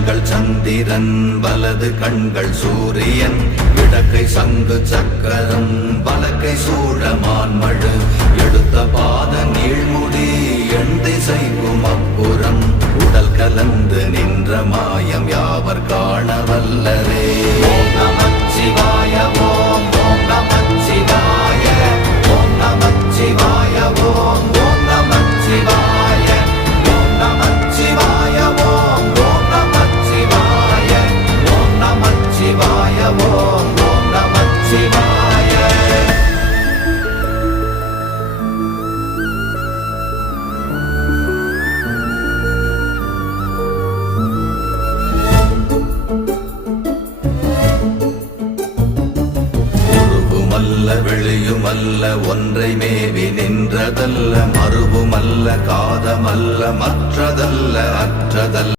கண்கள் சந்திரன் வலது கண்கள் சூரியன் இடக்கை சங்கு சக்கரம் வலக்கை சூழமான்மழு எடுத்த பாத நீழ்முடி எண் திசைக்கும் அப்புறம் உடல் கலந்து நின்ற மாயம் யாவர் காண வல்லரே. ஓம் நமச்சிவாய ஓம் ஓம் நமச்சிவாய ஓம் நமச்சிவாய ஓம் ஓம் நமச்சிவாய ஓம் நமச்சிவாய ஓம் ஓம் நமச்சிவாய ஓம் நமச்சிவாய ஓம் ஓம் நமச்சிவாய. வெளியுமல்ல ஒன்றை மேவி நின்றதல்ல மறுவுமல்ல காதமல்ல மற்றதல்ல அற்றதல்ல